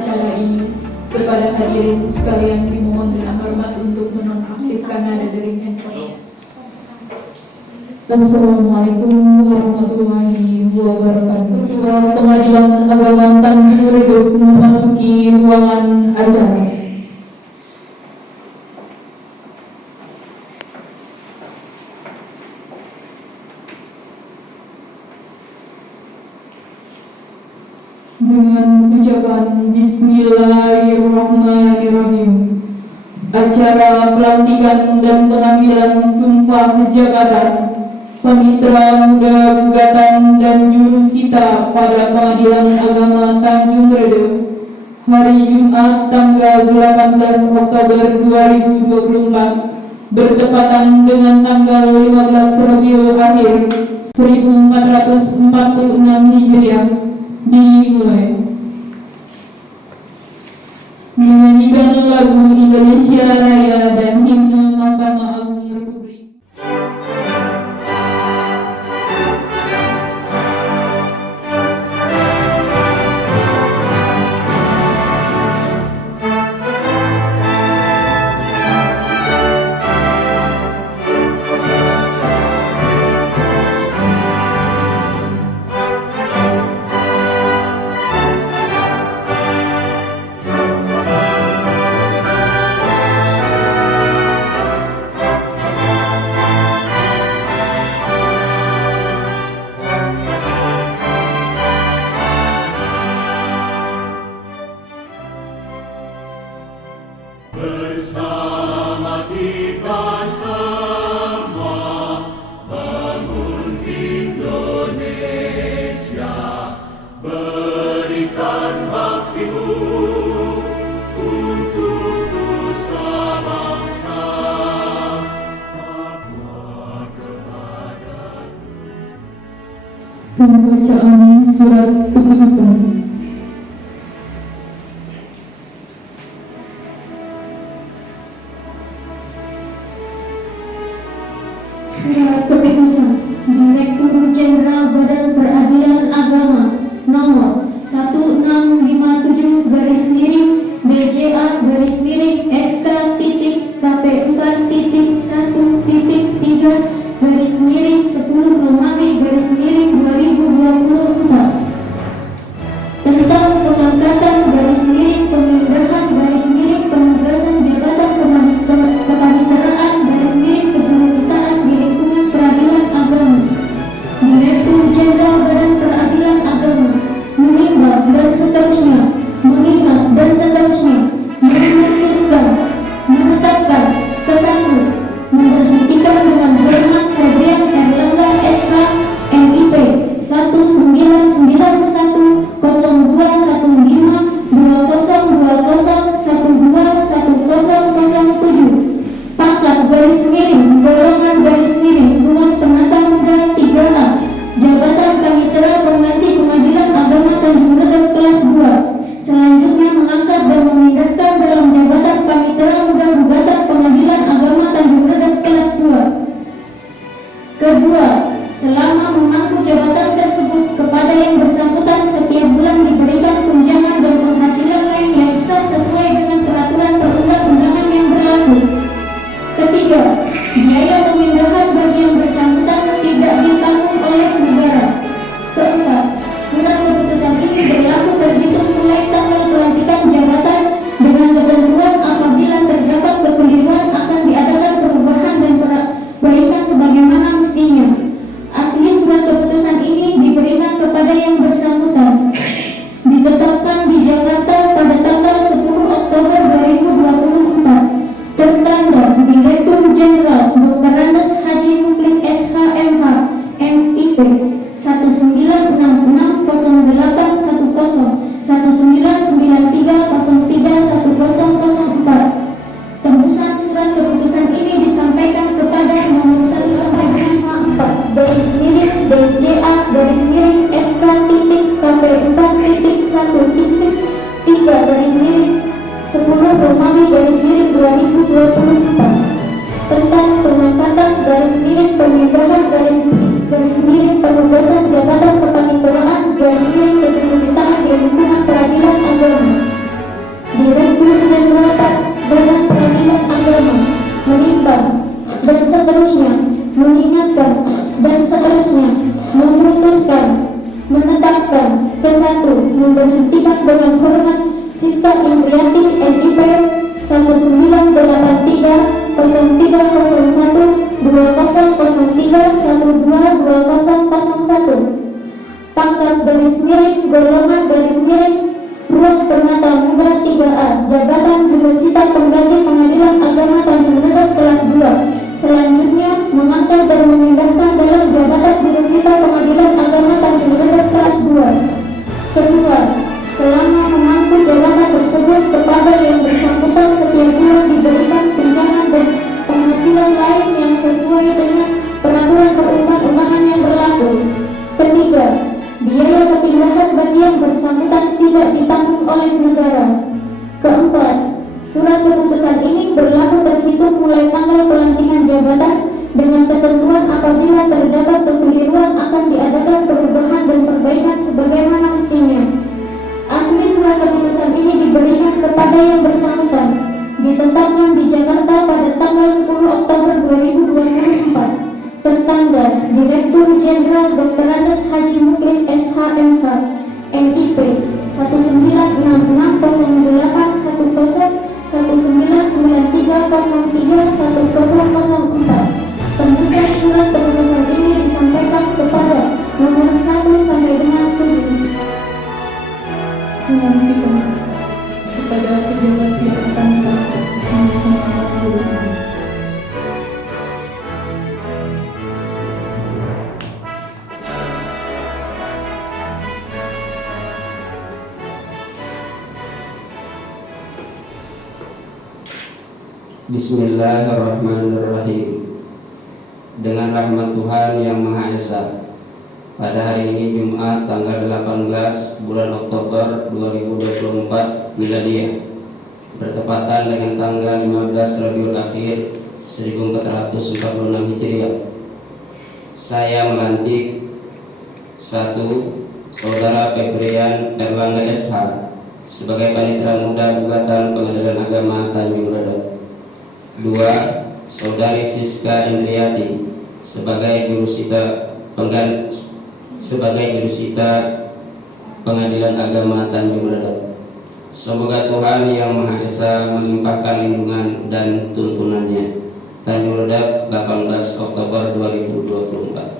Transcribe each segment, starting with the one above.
acara ini. Kepada hadirin sekalian dimohon dengan hormat untuk menonaktifkan nada dering handphone. Assalamualaikum warahmatullahi wabarakatuh. Ketua Pengadilan Agama Tanjung Priok memasuki ruangan acara. Dengan ucapan Bismillahirrahmanirrahim, acara pelantikan dan pengambilan sumpah jabatan Panitera Muda Gugatan dan Jurusita pada Pengadilan Agama Tanjung Priok hari Jumat tanggal 18 Oktober 2024 bertepatan dengan tanggal 15 Rabiul Akhir 1446 Hijriah dimulai. Menyanyikan lagu Indonesia Raya dan himne Mahkamah Agung Republik. Bersama kita semua bangun Indonesia, berikan baktimu untuk nusa bangsa, takwa kepada Tuhan. Pembacaan surat keputusan. Surat Keputusan Direktur Jenderal Badan Peradilan Agama nomor 16/7/SK-TT-KP4-10-Romawi-2024 tentang pengangkatan pemindahan penugasan jabatan kepaniteraan kejurusitaan di lingkungan peradilan agama. Direktur Jenderal Badan Peradilan Agama mengimbau dan seterusnya mengingat dan seterusnya memutuskan menetapkan kesatu memberhentikan dengan hormat Febrian Erlangga SH MIP 1991020201212007 pangkat _golongan ruang penata muda 3A jabatan panitera pengganti Pengadilan Agama Tanjung Priok kelas 2. Selanjutnya mengangkat dan memindahkan dalam jabatan panitera muda gugatan Pengadilan Agama Tanjung Priok kelas 2. Kedua, selama memangku jabatan tersebut kepada yang bersangkutan setiap bulan diberikan tunjangan dan penghasilan lain yang sah sesuai dengan peraturan perundang-undangan yang berlaku. Ketiga, biaya pemindahan bagi yang bersangkutan tidak ditanggung oleh negara. Keempat, surat keputusan ini berlaku terhitung mulai tanggal pelantikan jabatan dengan ketentuan apabila terdapat kekeliruan akan diadakan perubahan dan perbaikan sebagaimana mestinya. Asli surat keputusan ini diberikan kepada yang bersangkutan. Ditetapkan di Jakarta pada tanggal 10 Oktober 2024. Tertanda Direktur Jenderal Dr. Andes Haji Muklis SH MH MIP 1993031004. Tembusan surat keputusan ini disampaikan kepada nomor 1-DJA-DJA-3-10 tentang pengangkatan pemindahan penugasan jabatan kepaniteraan kejurusitaan di lingkungan peradilan agama. dengan hormat Siska Indriati NIP 1983-03-1201 pangkat garis miring golongan garis miring ruang Pernata Muda 3A jabatan jurusita pengganti Pengadilan Agama Tanjung Redop kelas 2 selanjutnya mengangkat dan memindahkan dalam jabatan jurusita Pengadilan Agama Tanjung Redop kelas 2. Kedua, selama memangku jabatan tersebut kepada yang bersangkutan setiap bulan diberikan tunjangan dan penghasilan lain yang sesuai dengan peraturan perundang-undangan yang berlaku. Ketiga, biaya kepindahan bagi yang bersangkutan tidak ditanggung oleh negara. Keempat, surat keputusan ini berlaku terhitung mulai tanggal pelantikan jabatan dengan ketentuan apabila terdapat kekeliruan akan diadakan perubahan dan perbaikan sebagaimana mestinya. Asli surat keputusan ini diberikan kepada yang bersangkutan, ditetapkan di Jakarta pada tanggal 10 Oktober 2024, tertanggal Direktur Jenderal Dr. Andes Haji Muklis SHMH, NIP 1996-1003-1004. Tembusan surat keputusan ini disampaikan kepada nomor 1 sampai dengan 7. Menyampaikan kepada pejabat yang akan melakukan. Bismillahirrahmanirrahim. Dengan rahmat Tuhan yang Maha Esa, pada hari ini Jumat tanggal 18 bulan Oktober 2024 Miladiah, bertepatan dengan tanggal 15 Rabiul Akhir 1446 Hijriah, saya melantik 1. Saudara Febrian Erlangga SH sebagai Panitera Muda Gugatan Pengadilan Agama Tanjung Redop. 2. Saudari Siska Indriati sebagai jurusita Pengadilan Agama Tanjung Redop. Semoga Tuhan yang Maha Esa melimpahkan lindungan dan tuntunannya. Tanjung Redop, 18 Oktober 2024.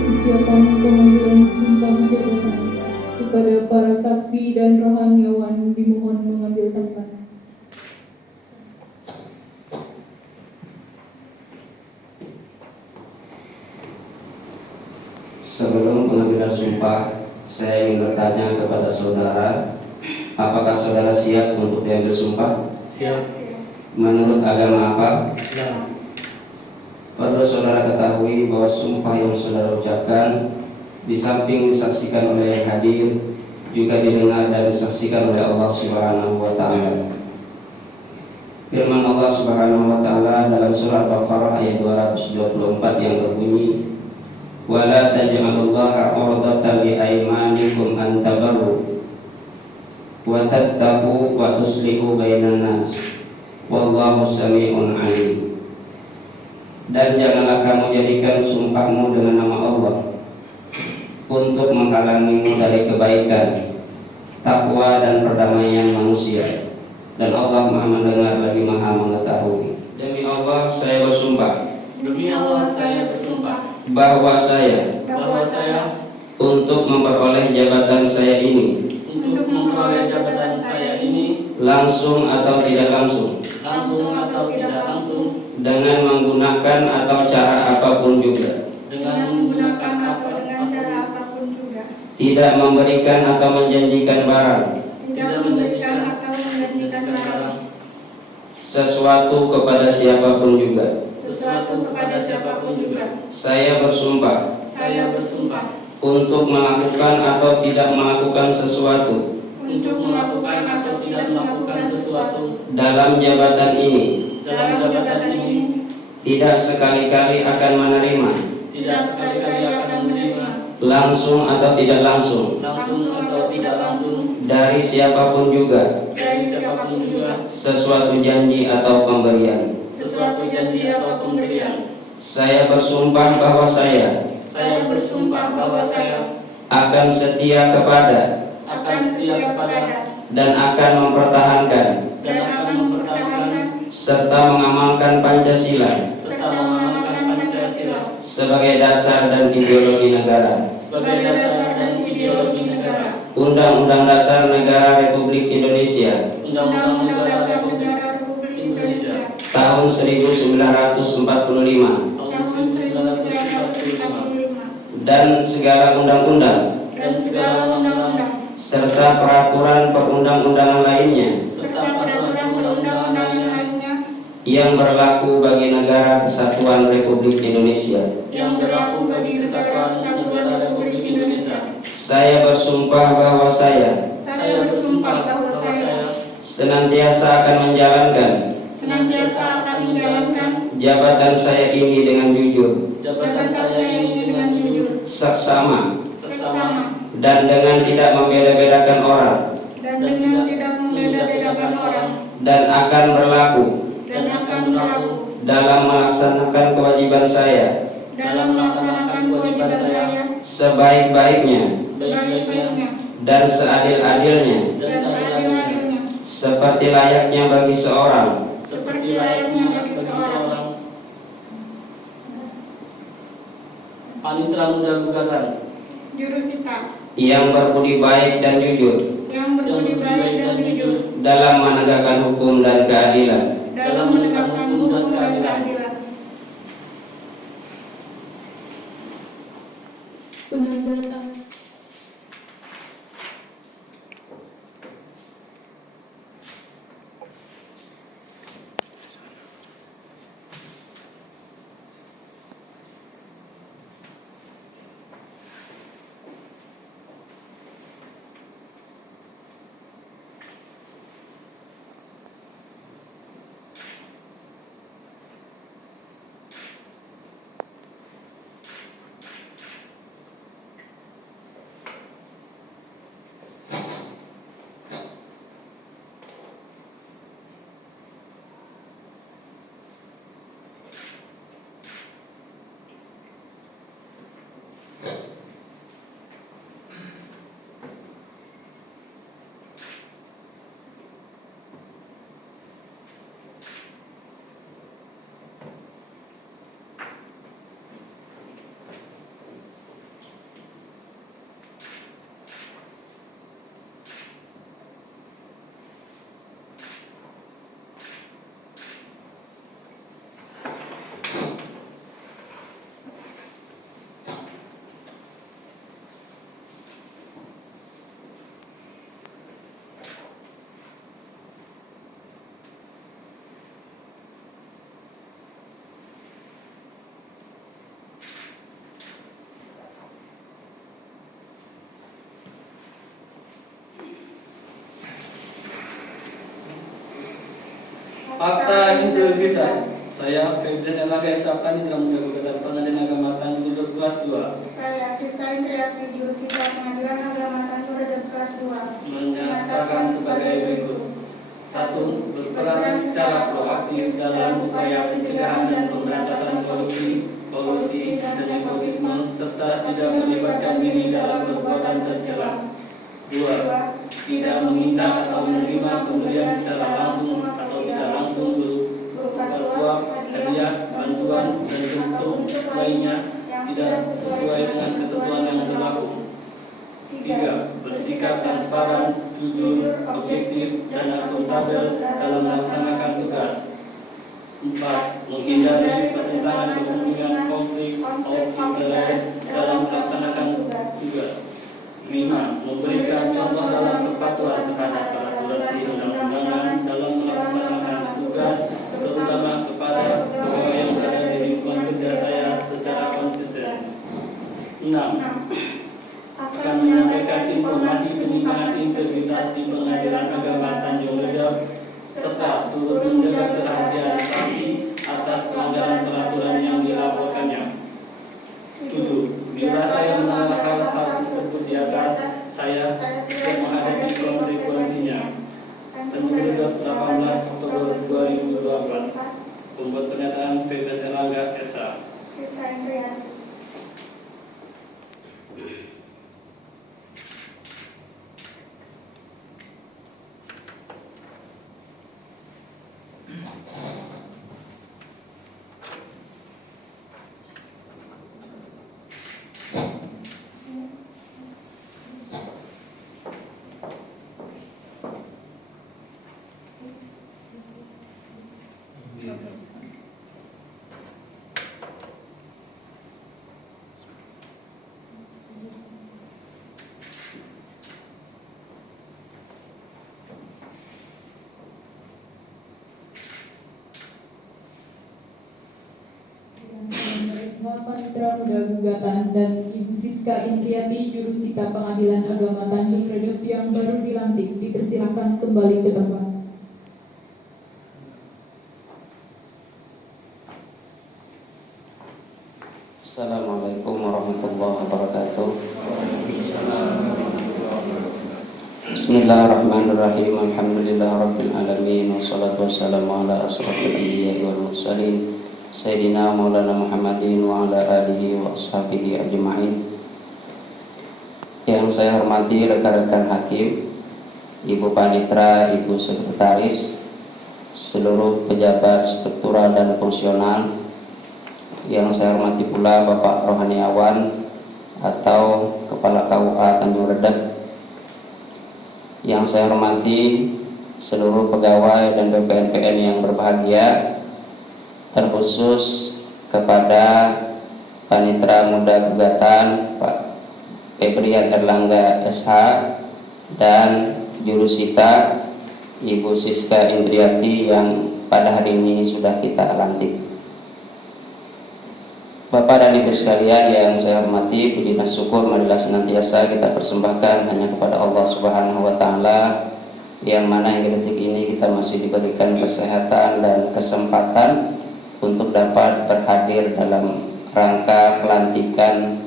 Persiapan pemanggilan sumpah jabatan kepada para saksi dan rohaniawan dimohon mengambil tempat. Sebelum pengambilan sumpah, saya ingin bertanya kepada saudara, apakah saudara siap untuk diambil sumpah? Siap. Menurut agama apa? Siap. Perlu saudara ketahui bahwa sumpah yang saudara ucapkan di samping disaksikan oleh yang hadir, juga didengar dan disaksikan oleh Allah Subhanahu wa Ta'ala. Firman Allah Subhanahu wa Ta'ala dalam surah Al-Baqarah ayat 224 yang berbunyi, "Wala taj'alullaha 'urdatan li aymanikum an tabarru wa tattaqu wa tuslihu bainan nas wallahu samii'un 'alim." Dan janganlah kamu jadikan sumpahmu dengan nama Allah untuk menghalangimu dari kebaikan, takwa dan perdamaian manusia. Dan Allah Maha mendengar lagi Maha mengetahui. Demi Allah saya bersumpah Demi Allah saya bersumpah bahwa saya bahwa saya untuk memperoleh jabatan saya ini untuk memperoleh jabatan saya ini langsung atau tidak langsung, langsung atau tidak langsung, dengan menggunakan atau cara apapun juga, dengan menggunakan atau dengan cara apapun juga, tidak memberikan atau menjanjikan barang tidak memberikan atau menjanjikan barang sesuatu kepada siapapun juga. sesuatu kepada siapapun juga. Saya bersumpah Saya bersumpah untuk melakukan atau tidak melakukan sesuatu untuk melakukan atau tidak melakukan sesuatu dalam jabatan ini dalam jabatan ini, tidak sekali-kali akan menerima tidak sekali-kali akan menerima langsung atau tidak langsung langsung atau tidak langsung dari siapapun juga dari siapapun juga sesuatu janji atau pemberian. sesuatu janji atau pemberian. Saya bersumpah bahwa saya Saya bersumpah bahwa saya akan setia kepada akan setia kepada dan akan mempertahankan dan akan mempertahankan serta mengamalkan Pancasila serta mengamalkan Pancasila sebagai dasar dan ideologi negara, sebagai dasar dan ideologi negara, Undang-Undang Dasar Negara Republik Indonesia Undang-Undang Dasar Negara Republik Indonesia tahun 1945 tahun 1945 dan segala undang-undang dan segala undang-undang serta peraturan perundang-undangan lainnya serta peraturan perundang-undangan lainnya yang berlaku bagi negara kesatuan Republik Indonesia. yang berlaku bagi negara kesatuan Republik Indonesia. Saya bersumpah bahwa saya Saya bersumpah bahwa saya senantiasa akan menjalankan senantiasa akan menjalankan jabatan saya ini dengan jujur, jabatan saya ini dengan jujur, seksama, seksama, dan dengan tidak membeda-bedakan orang, dan dengan tidak membeda-bedakan orang, dan akan berlaku dan akan berlaku dalam melaksanakan kewajiban saya dalam melaksanakan kewajiban saya sebaik-baiknya sebaik-baiknya dan seadil-adilnya, dan seadil-adilnya, seperti layaknya bagi seorang seperti layaknya bagi seorang panitera muda gugatan Jurusita yang berbudi baik dan jujur yang berbudi baik dan jujur dalam menegakkan hukum dan keadilan. dalam menegakkan hukum dan keadilan. Penanda Fakta integritas. Saya Febden Elaga S.A. Panitera Muda Gugatan Pengadilan Agama Tanjung Priok kelas 2 Saya Siska Indriati Jurusita Pengadilan Agama Tanjung Priok kelas 2 menyatakan sebagai berikut. 1. Berperan secara proaktif dalam upaya pencegahan dan pemberantasan korupsi, kolusi, dan nepotisme serta tidak melibatkan diri dalam perbuatan tercela. 2. Tidak meminta atau menerima pemberian secara langsung atau tidak langsung berupa suap, hadiah, bantuan, dan bentuk lainnya tidak sesuai dengan ketentuan yang berlaku. 3. Bersikap transparan, jujur, objektif, dan akuntabel dalam melaksanakan tugas. 4. Menghindari pertentangan kepentingan konflik of interest dalam melaksanakan tugas. 5. Memberikan contoh dalam kepatuhan terhadap peraturan perundang-undangan dalam melaksanakan tugas, terutama kepada pegawai yang berada di lingkungan kerja saya secara konsisten. 6. Akan menyampaikan informasi penyimpanan integritas di Pengadilan Agama Tanjung Redep serta turut menjaga kerahasiaan saksi atas pelanggaran peraturan yang dilaporkannya. 7. Bila saya menambah hal-hal tersebut di atas, saya siap menghadapi konsekuensinya. Tanjung Redep, 18 Oktober 2024. Pembuat pernyataan Febrian Erlangga, SH. Panitera Muda Gugatan dan Ibu Siska Indriati Jurusita Pengadilan Agama Tanjung Redep yang baru dilantik dipersilakan kembali ke tempat. Assalamualaikum warahmatullahi wabarakatuh. Bismillahirrahmanirrahim. Alhamdulillahirabbil alamin wassalatu wassalamu ala asyrofil anbiya'i wal mursalin Sayyidina Maulana Muhammadin wa ala alihi wa ashabihi ajma'in. Yang saya hormati rekan-rekan hakim, Ibu Panitera, Ibu Sekretaris, seluruh pejabat struktural dan fungsional. Yang saya hormati pula Bapak Rohaniawan atau Kepala KUA Tanjung Redep. Yang saya hormati seluruh pegawai dan BPN-PN yang berbahagia, terkhusus kepada Panitera Muda Gugatan Pak Febrian Erlangga SH dan Jurusita Ibu Siska Indriati yang pada hari ini sudah kita lantik. Bapak dan Ibu sekalian yang saya hormati, puji dan syukur marilah senantiasa kita persembahkan hanya kepada Allah Subhanahu wa taala, yang mana hingga detik ini kita masih diberikan kesehatan dan kesempatan untuk dapat berhadir dalam rangka pelantikan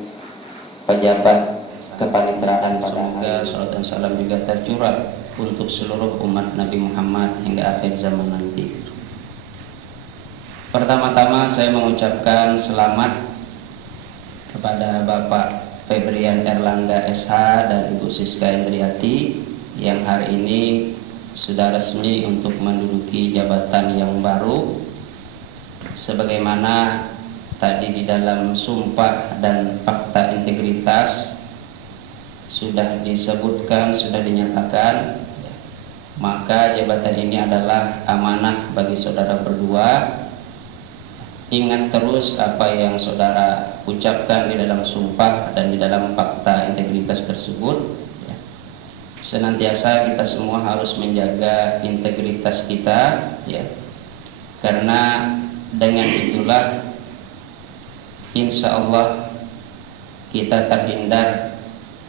pejabat kepaniteraan pada hari. Salam dan salam juga tercurah untuk seluruh umat Nabi Muhammad hingga akhir zaman nanti. Pertama-tama saya mengucapkan selamat kepada Bapak Febrian Erlangga SH dan Ibu Siska Indriati yang hari ini sudah resmi untuk menduduki jabatan yang baru, sebagaimana tadi di dalam sumpah dan fakta integritas sudah disebutkan, sudah dinyatakan, maka jabatan ini adalah amanah bagi saudara berdua. Ingat terus apa yang saudara ucapkan di dalam sumpah dan di dalam fakta integritas tersebut. Senantiasa kita semua harus menjaga integritas kita, ya, karena dengan itulah insya Allah kita terhindar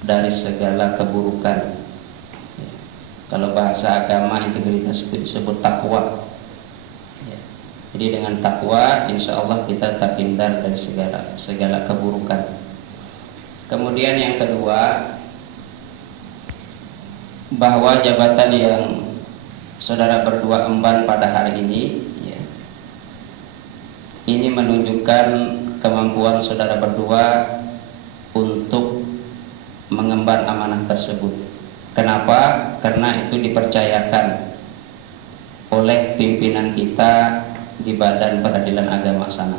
dari segala keburukan. Kalau bahasa agama integritas itu disebut takwa. Jadi dengan takwa insya Allah kita terhindar dari segala keburukan. Kemudian yang kedua, bahwa jabatan yang saudara berdua emban pada hari ini, ya, ini menunjukkan kemampuan saudara berdua untuk mengemban amanah tersebut. Kenapa? Karena itu dipercayakan oleh pimpinan kita di Badan Peradilan Agama sana.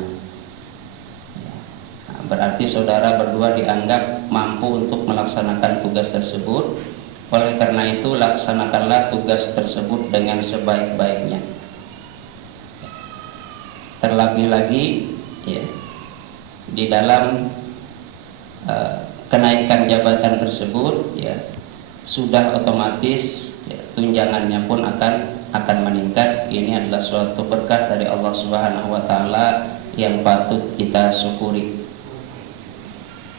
berarti saudara berdua dianggap mampu untuk melaksanakan tugas tersebut. Oleh karena itu, laksanakanlah tugas tersebut dengan sebaik-baiknya. Terlebih lagi ya, di dalam kenaikan jabatan tersebut ya, sudah otomatis ya, tunjangannya pun akan meningkat. Ini adalah suatu berkah dari Allah Subhanahu wa taala yang patut kita syukuri.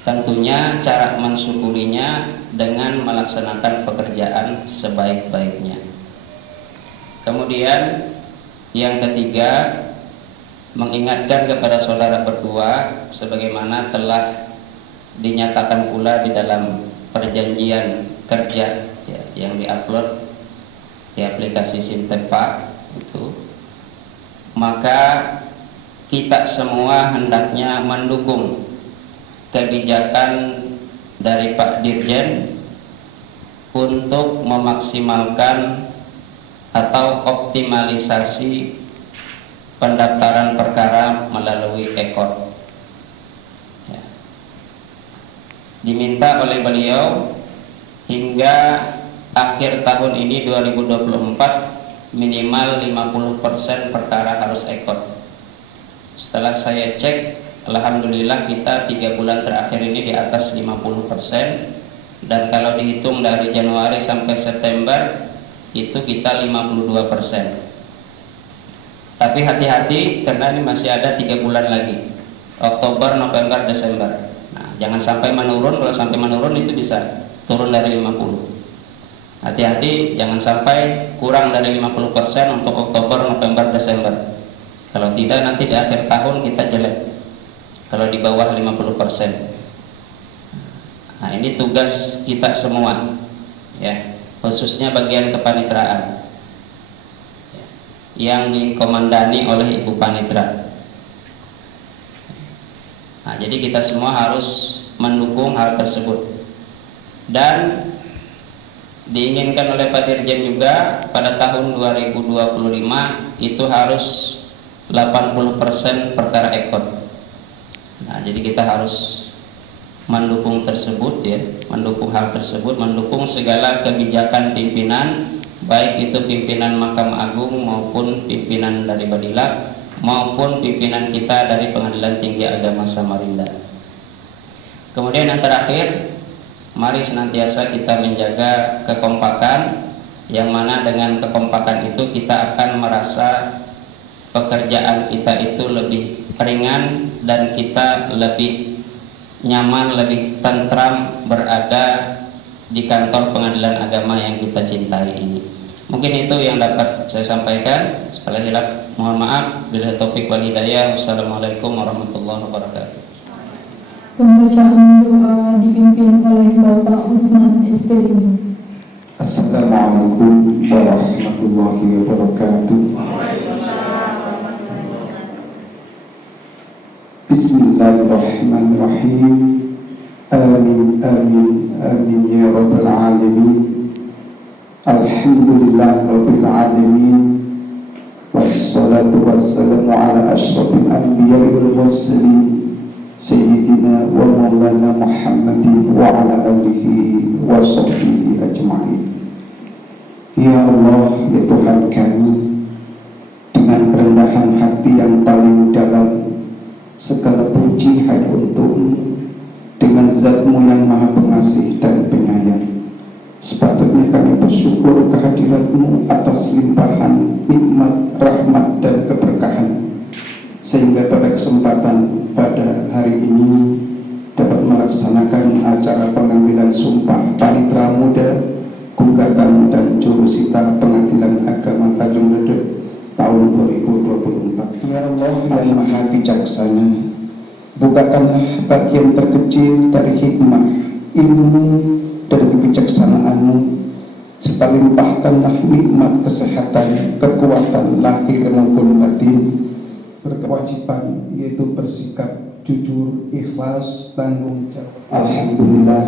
Tentunya cara mensyukurinya dengan melaksanakan pekerjaan sebaik-baiknya. Kemudian yang ketiga, mengingatkan kepada saudara berdua sebagaimana telah dinyatakan pula di dalam perjanjian kerja ya, yang diupload di aplikasi Sintepa itu, maka kita semua hendaknya mendukung kebijakan dari Pak Dirjen untuk memaksimalkan atau optimalisasi pendaftaran perkara melalui ekor. Ya. Diminta oleh beliau hingga akhir tahun ini 2024 minimal 50% perkara harus ekor. Setelah saya cek, alhamdulillah kita 3 bulan terakhir ini di atas 50%, dan kalau dihitung dari Januari sampai September itu kita 52%. Tapi hati-hati karena ini masih ada 3 bulan lagi, Oktober, November, Desember. Nah, jangan sampai menurun. Kalau sampai menurun itu bisa turun dari 50. Hati-hati jangan sampai kurang dari 50% untuk Oktober, November, Desember. Kalau tidak nanti di akhir tahun kita jelek kalau di bawah 50%. Nah, ini tugas kita semua ya, khususnya bagian kepanitraan ya, yang dikomandani oleh Ibu Panitra. Nah, jadi kita semua harus mendukung hal tersebut. Dan diinginkan oleh Pak Dirjen juga pada tahun 2025 itu harus 80% perkara ekor. Nah, jadi kita harus mendukung tersebut ya, mendukung hal tersebut, mendukung segala kebijakan pimpinan, baik itu pimpinan Mahkamah Agung maupun pimpinan dari Badila maupun pimpinan kita dari Pengadilan Tinggi Agama Samarinda. Kemudian yang terakhir, mari senantiasa kita menjaga kekompakan, yang mana dengan kekompakan itu kita akan merasa pekerjaan kita itu lebih ringan dan kita lebih nyaman, lebih tentram berada di kantor pengadilan agama yang kita cintai ini. Mungkin itu yang dapat saya sampaikan. Sekali lagi mohon maaf. Billahi taufik wal hidayah. Wassalamualaikum warahmatullahi wabarakatuh. Pembacaan doa dipimpin oleh Bapak Usman SPD. Assalamualaikum warahmatullahi wabarakatuh. Bismillahirrahmanirrahim. Amin amin amin ya rabbal alamin. Alhamdulillah rabbil alamin. Wassalatu wassalamu ala asyrafil anbiya'i wal mursalin Sayyidina wa maulana Muhammadin wa ala alihi wa sahbihi ajma'in. Ya Allah, ya Tuhan kami, dengan kerendahan hati yang paling dalam, segala puji hanya untuk-Mu, dengan Zat-Mu yang maha pengasih dan penyayang. Sepatutnya kami bersyukur kehadirat-Mu atas limpahan nikmat, rahmat dan keberkahan, sehingga pada kesempatan pada hari ini dapat melaksanakan acara pengambilan sumpah Panitra Muda Gugatan dan Jurusita Pengadilan Agama Tanjung Redep tahun 2024. Ya Allah yang maha bijaksana, bukakanlah bagian terkecil dari hikmah, ilmu dan kebijaksanaan-Mu, serta limpahkanlah nikmat kesehatan, kekuatan lahir maupun batin, berkewajiban yaitu bersikap jujur, ikhlas, tanggung jawab. Alhamdulillah,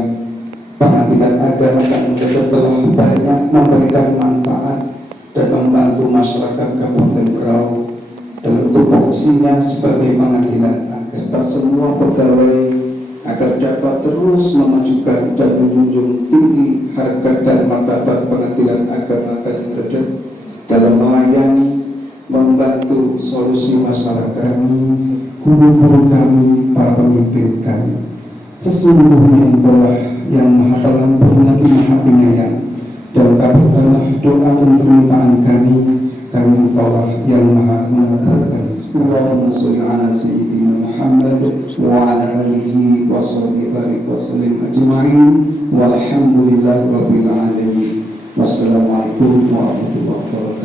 pengadilan agama Tanjung Redep telah banyak memberikan manfaat dan membantu masyarakat Kabupaten Berau dalam tupoksinya sebagai pengadilan, serta semua pegawai agar dapat terus memajukan dan menjunjung tinggi harkat dan martabat pengadilan agama Tanjung Redep dalam melayani, membantu solusi masalah kami, guru-guru kami, para pemimpin kami. Sesungguhnya Engkaulah yang Maha Pengampun lagi Maha Penyayang, dan kabulkanlah doa dan permintaan kami, karena Engkaulah yang Maha mengabulkan. Allahumma sholli ala sayyidina Muhammad wa ala alihi wa sahbihi wa sallim ajma'in, walhamdulillahi rabbil alamin. Wassalamualaikum warahmatullahi wabarakatuh.